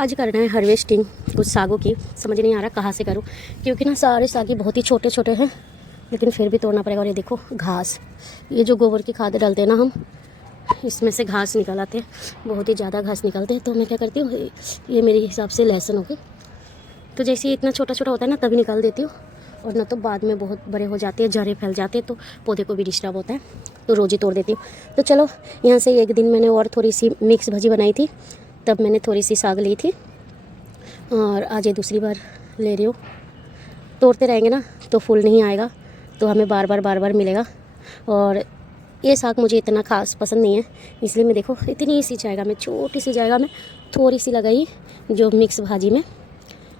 आज करना है हार्वेस्टिंग कुछ सागों की। समझ नहीं आ रहा कहाँ से करूँ, क्योंकि ना सारे सागे बहुत ही छोटे छोटे हैं, लेकिन फिर भी तोड़ना पड़ेगा। और ये देखो घास, ये जो गोबर की खाद डालते हैं ना हम, इसमें से घास निकल आते हैं, बहुत ही ज़्यादा घास निकलते हैं। तो मैं क्या करती हूँ, ये मेरे हिसाब से लहसुन होगी, तो जैसे ये इतना छोटा छोटा होता है ना तभी निकाल देती हूँ, और ना तो बाद में बहुत बड़े हो जाते हैं, जड़ें फैल जाते हैं, तो पौधे को भी डिस्टर्ब होता है, तो रोज़ ही तोड़ देती हूँ। तो चलो यहाँ से एक दिन मैंने और थोड़ी सी मिक्स भाजी बनाई थी, तब मैंने थोड़ी सी साग ली थी, और आज ये दूसरी बार ले रही हूँ। तोड़ते रहेंगे ना तो फूल नहीं आएगा, तो हमें बार बार मिलेगा। और ये साग मुझे इतना खास पसंद नहीं है, इसलिए मैं देखो इतनी सी जगह में, छोटी सी जगह में थोड़ी सी लगाई, जो मिक्स भाजी में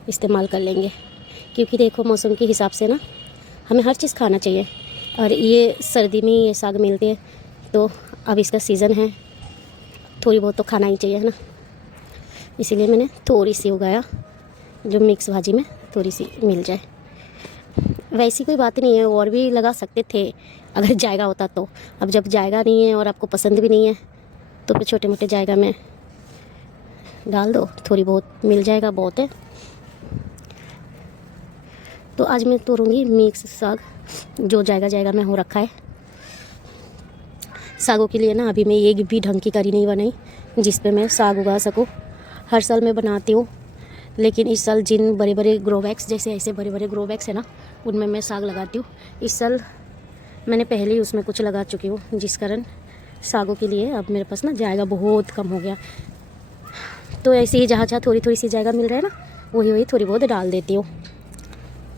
इस्तेमाल कर लेंगे। क्योंकि देखो मौसम के हिसाब से ना हमें हर चीज़ खाना चाहिए, और ये सर्दी में ये साग मिलते हैं, तो अब इसका सीज़न है, थोड़ी बहुत तो खाना ही चाहिए, है ना। इसीलिए मैंने थोड़ी सी उगाया, जो मिक्स भाजी में थोड़ी सी मिल जाए। वैसी कोई बात नहीं है, और भी लगा सकते थे अगर जायगा होता तो। अब जब जायगा नहीं है और आपको पसंद भी नहीं है, तो फिर छोटे मोटे जायगा में डाल दो, थोड़ी बहुत मिल जाएगा, बहुत है। तो आज मैं तोड़ूंगी मिक्स साग, जो जायगा में हो रखा है। सागों के लिए ना अभी मैं एक भी ढंग की करी नहीं बनाई जिस पे मैं साग उगा सकूं। हर साल मैं बनाती हूँ, लेकिन इस साल जिन बड़े बड़े ग्रो बैग्स, जैसे ऐसे बड़े बड़े ग्रो बैग्स है ना, उनमें मैं साग लगाती हूँ। इस साल मैंने पहले ही उसमें कुछ लगा चुकी हूँ, जिस कारण सागों के लिए अब मेरे पास ना जायगा बहुत कम हो गया। तो ऐसे ही जहाँ जहाँ थोड़ी थोड़ी सी जायगा मिल रहा है ना, वही थोड़ी बहुत डाल देती हूँ।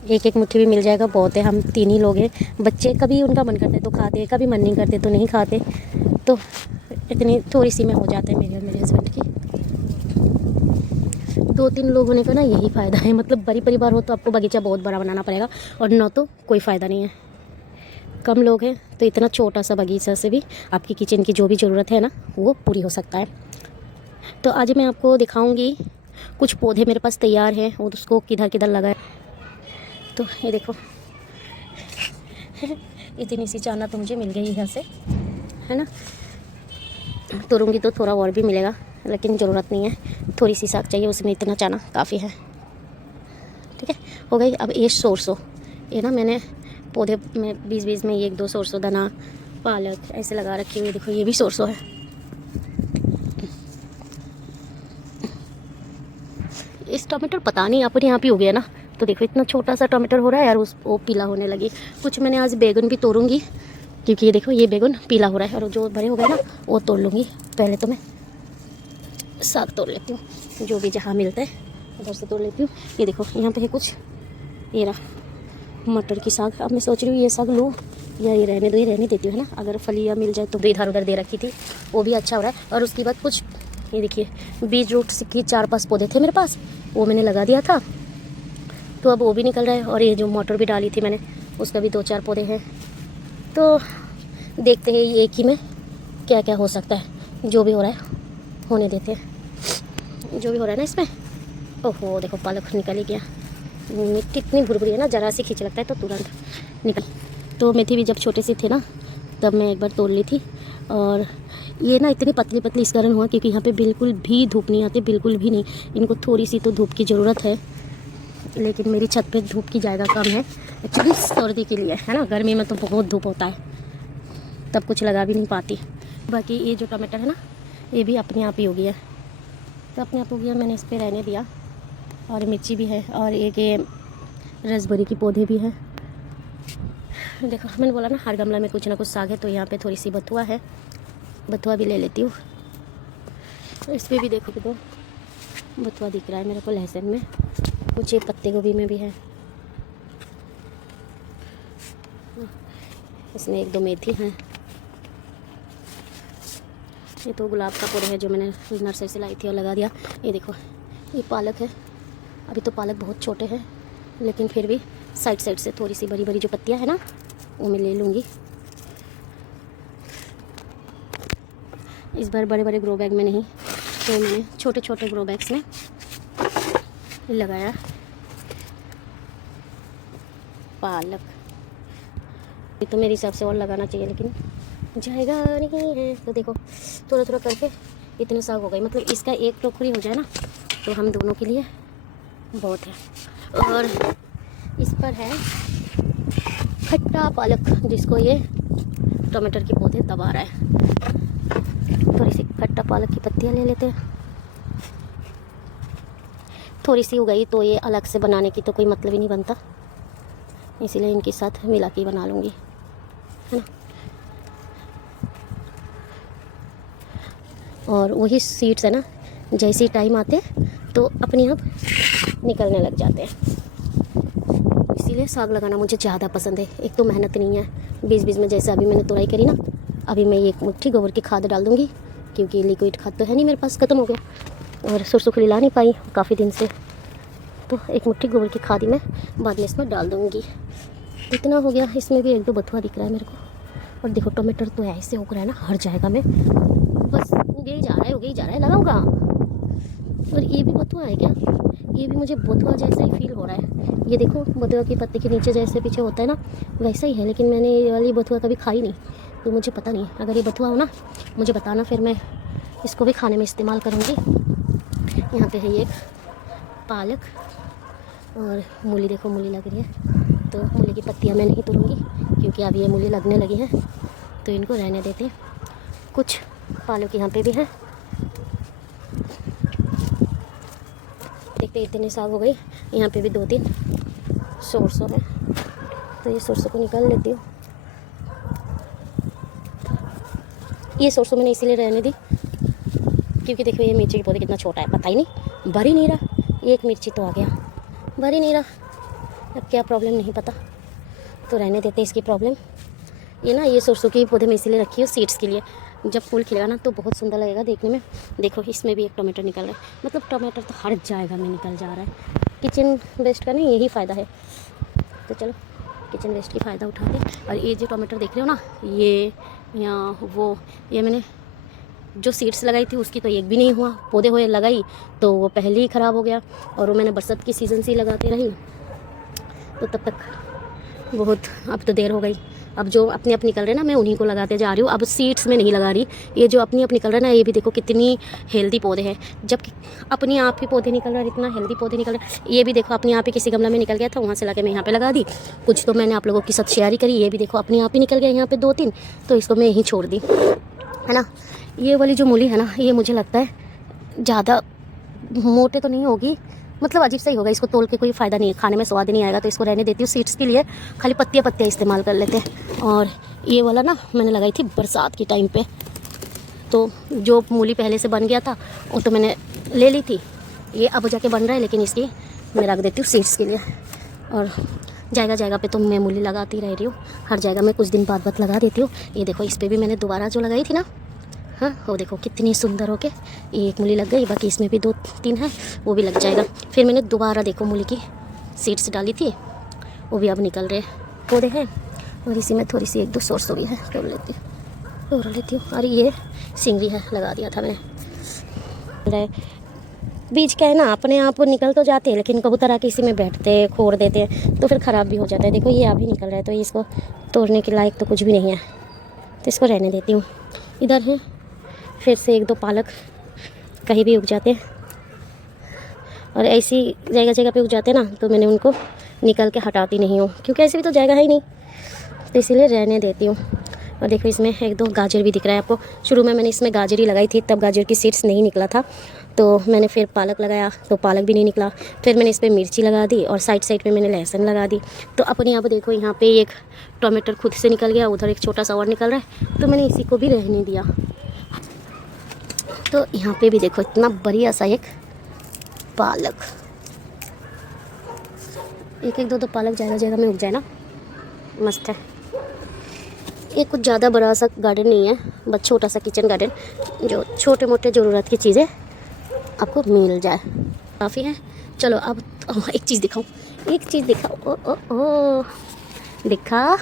एक एक मुट्ठी भी मिल जाएगा, बहुत है। हम 3 ही लोग हैं, बच्चे कभी उनका मन करता है तो खाते, कभी मन नहीं करते तो नहीं खाते, तो इतनी थोड़ी सी में हो जाता है मेरे और मेरे हस्बैंड की। 2-3 लोग होने का ना यही फ़ायदा है, मतलब बड़ी परिवार हो तो आपको बगीचा बहुत बड़ा बनाना पड़ेगा, और न तो कोई फ़ायदा नहीं है। कम लोग हैं तो इतना छोटा सा बगीचा से भी आपकी किचन की जो भी ज़रूरत है ना, वो पूरी हो सकता है। तो आज मैं आपको दिखाऊंगी कुछ पौधे मेरे पास तैयार हैं, और उसको किधर किधर लगाए। तो ये देखो इतनी सी चाना तो मुझे मिल गई यहाँ से, है ना। तोड़ूंगी तो थोड़ा और भी मिलेगा, लेकिन ज़रूरत नहीं है, थोड़ी सी साग चाहिए, उसमें इतना चाना काफ़ी है। ठीक है, हो गई। अब ये सरसों, ये ना मैंने पौधे में बीच में 1-2 सरसों दाना, पालक ऐसे लगा रखी हुई। देखो ये भी सरसों है। इस टमाटर पता नहीं अपने यहाँ पे हो गया ना, तो देखो इतना छोटा सा टमाटर हो रहा है यार, वो पीला होने लगी। कुछ मैंने आज बैगन भी तोड़ूंगी, क्योंकि ये देखो ये बैगन पीला हो रहा है, और जो बड़े हो गए ना वो तोड़ लूँगी। पहले तो मैं साग तोड़ लेती हूँ, जो भी जहाँ मिलता है उधर से तोड़ लेती हूँ। ये देखो यहाँ पे है कुछ, ये रहा मटर की साग। अब मैं सोच रही हूँ ये साग लूँ या ये रहने दो, ये रहने देती हूँ, है ना। अगर फलियाँ मिल जाए तो भी इधर उधर दे रखी थी, वो भी अच्छा हो रहा है। और उसके बाद कुछ ये देखिए बीज रूट की 4-5 पौधे थे मेरे पास, वो मैंने लगा दिया था, तो अब वो भी निकल रहा है। और ये जो मटर भी डाली थी मैंने, उसका भी 2-4 पौधे हैं। तो देखते हैं एक ही में क्या क्या हो सकता है। जो भी हो रहा है होने देते हैं, जो भी हो रहा है ना इसमें। ओहो देखो पालक निकल ही गया, मिट्टी इतनी भुरभुरी है ना, ज़रा सी खींच लगता है तो तुरंत निकल। तो मेथी भी जब छोटे से थे ना तब मैं एक बार तोड़ ली थी, और ये ना इतनी पतली पतली इस कारण हुआ क्योंकि यहाँ पे बिल्कुल भी धूप नहीं आती, बिल्कुल भी नहीं। इनको थोड़ी सी तो धूप की ज़रूरत है, लेकिन मेरी छत पे धूप की जगह कम है एक्चुअली, सर्दी के लिए, है ना। गर्मी में तो बहुत धूप होता है, तब कुछ लगा भी नहीं पाती। बाकी ये जो टमाटर है ना, ये भी अपने आप ही हो गया, तो अपने आप हो गया, मैंने इस पर रहने दिया। और मिर्ची भी है, और एक ये रसभरी की पौधे भी है। देखो मैंने बोला ना हर गमला में कुछ ना कुछ साग है, तो यहाँ पे थोड़ी सी बथुआ है, बथुआ भी ले लेती हूँ। इस पर भी देखो तो बथुआ दिख रहा है मेरे को, लहसुन में कुछ, ये पत्ते गोभी में भी है, इसमें 1-2 मेथी हैं। ये तो गुलाब का पौधा है जो मैंने नर्सरी से लाई थी और लगा दिया। ये देखो ये पालक है, अभी तो पालक बहुत छोटे हैं, लेकिन फिर भी साइड साइड से थोड़ी सी बड़ी बड़ी जो पत्तियां है ना, वो मैं ले लूँगी। इस बार बड़े बड़े ग्रो बैग में नहीं, तो मैंने छोटे छोटे ग्रो बैग्स में लगाया पालक। ये तो मेरे हिसाब से और लगाना चाहिए, लेकिन जाएगा नहीं है। तो देखो थोड़ा थोड़ा करके इतने साग हो गए, मतलब इसका एक टोकरी हो जाए ना तो हम दोनों के लिए बहुत है। और इस पर है खट्टा पालक, जिसको ये टमाटर के पौधे दबा रहा है। थोड़ी सी खट्टा पालक की पत्तियाँ ले लेते हैं। थोड़ी सी उगाई तो ये अलग से बनाने की तो कोई मतलब ही नहीं बनता, इसीलिए इनके साथ मिला के बना लूँगी, है ना। और वही सीड्स है ना, जैसे टाइम आते तो अपने आप निकलने लग जाते हैं। इसीलिए साग लगाना मुझे ज़्यादा पसंद है। एक तो मेहनत नहीं है, बीच बीच में जैसे अभी मैंने तोड़ाई करी ना, अभी मैं एक मुट्ठी गोबर की खाद डाल दूँगी, क्योंकि लिक्विड खाद तो है नहीं मेरे पास, ख़त्म हो गया। और सरसों खिला नहीं पाई काफ़ी दिन से, तो एक मुट्ठी गोबर की खाद ही मैं बाद में इसमें डाल दूँगी। इतना हो गया। इसमें भी एक दो बथुआ दिख रहा है मेरे को। और देखो टमाटर तो ऐसे उग रहा है ना हर जगह में, बस उगे ही जा रहा है, उगे ही जा रहा है, लगाऊँ कहाँ। और ये भी बथुआ है क्या? ये भी मुझे बथुआ जैसा ही फील हो रहा है। ये देखो बथुआ की पत्ती के नीचे जैसे पीछे होता है ना, वैसा ही है, लेकिन मैंने ये वाली बथुआ कभी खाई नहीं, तो मुझे पता नहीं। अगर ये बथुआ हो ना मुझे बताना, फिर मैं इसको भी खाने में इस्तेमाल करूँगी। यहाँ पे है ये पालक और मूली, देखो मूली लग रही है, तो मूली की पत्तियाँ मैं नहीं तोड़ूँगी, क्योंकि अब ये मूली लगने लगी हैं, तो इनको रहने देते हैं। कुछ पालक यहाँ पे भी है। देखते इतने साग हो गई। यहाँ पे भी 2-3 सरसों है, तो ये सरसों को निकाल लेती हूँ। ये सरसों मैंने इसीलिए रहने दी, क्योंकि देखो ये मिर्ची के पौधे कितना छोटा है, पता ही नहीं, भर ही नहीं रहा। एक मिर्ची तो आ गया, भर ही नहीं रहा। अब क्या प्रॉब्लम नहीं पता, तो रहने देते इसकी प्रॉब्लम। ये ना, ये सरसों के पौधे में इसीलिए रखी है सीड्स के लिए, जब फूल खिलेगा ना तो बहुत सुंदर लगेगा देखने में। देखो इसमें भी एक टमाटर निकल रहा है, मतलब टमाटर तो हर जगह में निकल जा रहा है। किचन वेस्ट का नहीं, यही फ़ायदा है। तो चलो किचन वेस्ट की फ़ायदा उठाते। और ये जो टमाटर देख रहे हो ना, ये या वो, ये मैंने जो सीड्स लगाई थी उसकी तो एक भी नहीं हुआ, पौधे हुए लगाई तो वो पहले ही ख़राब हो गया। और वो मैंने बरसात की सीज़न से ही लगाते रही, तो तब तक बहुत, अब तो देर हो गई। अब जो अपने आप निकल रहे ना, मैं उन्हीं को लगाते जा रही हूँ, अब सीड्स में नहीं लगा रही। ये जो अपनी आप निकल रहे ना, ये भी देखो कितनी हेल्दी पौधे हैं, जबकि अपने आप ही पौधे निकल रहे, इतना हेल्दी पौधे निकल रहे। ये भी देखो अपने आप ही किसी गमला में निकल गया था, वहाँ से लाके मैं यहाँ पे लगा दी। कुछ तो मैंने आप लोगों के साथ शेयर ही करी। ये भी देखो अपने आप ही निकल गया यहाँ पे 2-3, तो इसको मैं यहीं छोड़ दी, है ना। ये वाली जो मूली है ना, ये मुझे लगता है ज़्यादा मोटे तो नहीं होगी, मतलब अजीब सा ही होगा। इसको तोल के कोई फ़ायदा नहीं है, खाने में स्वाद नहीं आएगा, तो इसको रहने देती हूँ। सीड्स के लिए खाली पत्तियाँ इस्तेमाल कर लेते हैं। और ये वाला ना मैंने लगाई थी बरसात के टाइम पे, तो जो मूली पहले से बन गया था वो तो मैंने ले ली थी, ये अब जाके बन रहा है, लेकिन इसकी मैं रख देती हूँ सीड्स के लिए। और जगह पे तो मैं मूली लगाती रह रही हूँ, हर जगह में कुछ दिन बाद लगा देती हूँ। ये देखो इस पर भी मैंने दोबारा जो लगाई थी ना, हाँ वो देखो कितनी सुंदर हो के एक मूली लग गई, बाकी इसमें भी 2-3 है, वो भी लग जाएगा। फिर मैंने दोबारा देखो मूली की सीड्स डाली थी, वो भी अब निकल रहे पौधे हैं। और इसी में थोड़ी सी 1-2 सरसों भी है, तोड़ लेती हूँ। और ये सिंगरी है, लगा दिया था मैंने। बीज क्या है ना, अपने आप निकल तो जाते हैं, लेकिन कबूतर आके इसी में बैठते खोर देते हैं, तो फिर ख़राब भी हो जाता है। देखो ये अभी निकल रहा है, तो इसको तोड़ने के लायक तो कुछ भी नहीं है, तो इसको रहने देती हूँ। इधर है फिर से 1-2 पालक, कहीं भी उग जाते हैं, और ऐसी जगह पे उग जाते हैं ना, तो मैंने उनको निकल के हटाती नहीं हूँ, क्योंकि ऐसे भी तो जगह है ही नहीं, तो इसीलिए रहने देती हूँ। और देखो इसमें 1-2 गाजर भी दिख रहा है आपको। शुरू में मैंने इसमें गाजर ही लगाई थी, तब गाजर की सीड्स नहीं निकला था, तो मैंने फिर पालक लगाया तो पालक भी नहीं निकला। फिर मैंने इस पर मिर्ची लगा दी, और साइड पे मैंने लहसुन लगा दी। तो अपने आप देखो यहाँ पे एक टमाटर खुद से निकल गया, उधर एक छोटा सा और निकल रहा है, तो मैंने इसी को भी रहने दिया। तो यहाँ पे भी देखो इतना बढ़िया सा एक पालक, 1-2 पालक जगह में उग जाए ना, मस्त है। ये कुछ ज़्यादा बड़ा सा गार्डन नहीं है, बस छोटा सा किचन गार्डन, जो छोटे मोटे ज़रूरत की चीज़ें आपको मिल जाए, काफ़ी है। चलो अब एक चीज़ दिखाओ, ओ दिखा,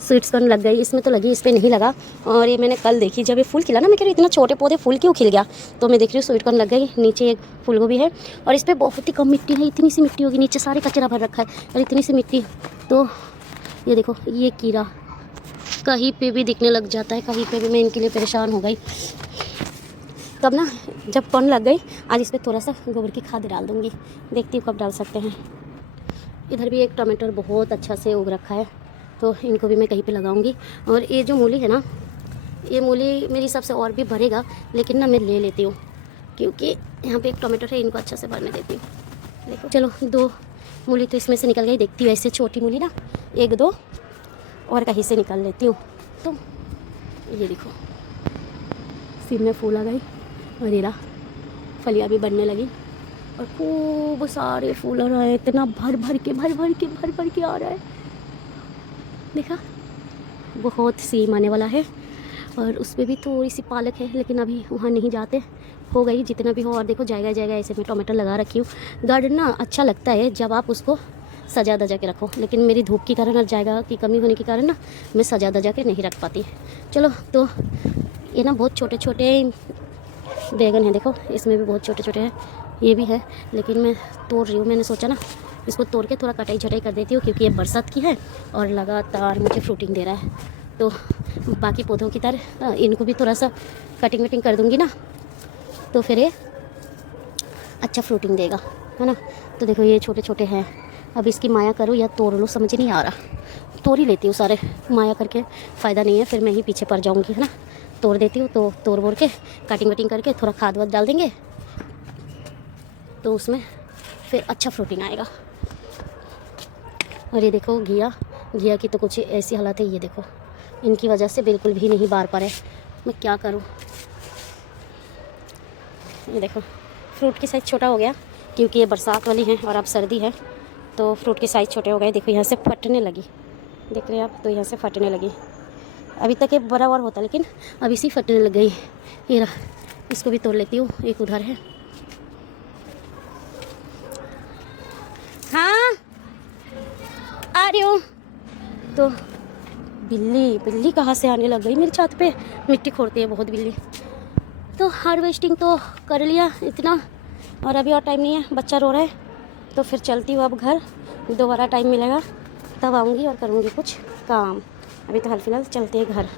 स्वीट्स कॉर्न लग गई, इसमें तो लगी, इस पर नहीं लगा। और ये मैंने कल देखी, जब ये फूल खिला ना, मैं कह रही इतना छोटे पौधे फूल क्यों खिल गया, तो मैं देख रही हूँ स्वीट कॉर्न लग गई। नीचे एक फूलगोभी है, और इस पर बहुत ही कम मिट्टी है, इतनी सी मिट्टी होगी, नीचे सारे कचरा भर रखा है, और इतनी सी मिट्टी। तो ये देखो ये कीड़ा कहीं पे भी दिखने लग जाता है, कहीं पे भी, मैं इनके लिए परेशान हो गई। तब ना जब कौन लग गई, आज इस पर थोड़ा सा गोबर की खाद डाल दूँगी, देखती हूँ कब डाल सकते हैं। इधर भी एक टमाटर बहुत अच्छा से उग रखा है, तो इनको भी मैं कहीं पे लगाऊंगी। और ये जो मूली है ना, ये मूली मेरी हिसाब से और भी भरेगा, लेकिन ना मैं ले लेती हूँ क्योंकि यहाँ पे एक टमाटर है, इनको अच्छा से भरने देती हूँ। देखो चलो 2 मूली तो इसमें से निकल गई, देखती हूँ ऐसे छोटी मूली ना 1-2 और कहीं से निकाल लेती हूँ। तो ये देखो सिर में फूल आ गई और ये फलियाँ भी बनने लगी और खूब सारे फूल आ रहे हैं, इतना भर भर के आ रहा है। देखा बहुत सीम आने वाला है और उस पर भी थोड़ी सी पालक है, लेकिन अभी वहाँ नहीं जाते, हो गई जितना भी हो। और देखो जाएगा ऐसे मैं टमाटर लगा रखी हूँ। गार्डन ना अच्छा लगता है जब आप उसको सजा दजा के रखो, लेकिन मेरी धूप के कारण और जगह की कमी होने के कारण ना मैं सजा दजा के नहीं रख पाती। चलो तो ये ना बहुत छोटे छोटे बैगन हैं, देखो इसमें भी बहुत छोटे छोटे हैं, ये भी है, लेकिन मैं तोड़ रही हूँ। मैंने सोचा ना इसको तोड़ के थोड़ा कटाई छटाई कर देती हूँ, क्योंकि ये बरसात की है और लगातार मुझे फ्रूटिंग दे रहा है। तो बाकी पौधों की तरह इनको भी थोड़ा सा कटिंग वटिंग कर दूँगी ना, तो फिर ये अच्छा फ्रूटिंग देगा, है ना। तो देखो ये छोटे छोटे हैं, अब इसकी माया करूँ या तोड़ लूँ समझ नहीं आ रहा। तोड़ ही लेती हूँ सारे, माया करके फ़ायदा नहीं है, फिर मैं ही पीछे पड़ जाऊँगी, है ना। तोड़ देती हूँ, तो तोड़ बोड़ के कटिंग वटिंग करके थोड़ा खाद वाद डाल देंगे, तो उसमें फिर अच्छा फ्रूटिंग आएगा। और ये देखो घिया की तो कुछ ऐसी हालत है, ये देखो इनकी वजह से बिल्कुल भी नहीं बार पा रहे, मैं क्या करूँ। ये देखो फ्रूट की साइज़ छोटा हो गया, क्योंकि ये बरसात वाली है और अब सर्दी है, तो फ्रूट की साइज़ छोटे हो गए। देखो यहाँ से फटने लगी, देख रहे हैं आप, तो यहाँ से फटने लगी। अभी तक ये बड़ा और होता, लेकिन अब इसी फटने लग गई। ये रहा, इसको भी तोड़ लेती हूँ, एक उधर है। हाँ आ रही हूँ। तो बिल्ली कहाँ से आने लग गई मेरी छत पे, मिट्टी खोदती है बहुत बिल्ली। तो हार्वेस्टिंग तो कर लिया इतना, और अभी और टाइम नहीं है, बच्चा रो रहा है, तो फिर चलती हूँ अब घर। दोबारा टाइम मिलेगा तब आऊँगी और करूँगी कुछ काम। अभी तो हाल फिलहाल चलते हैं घर।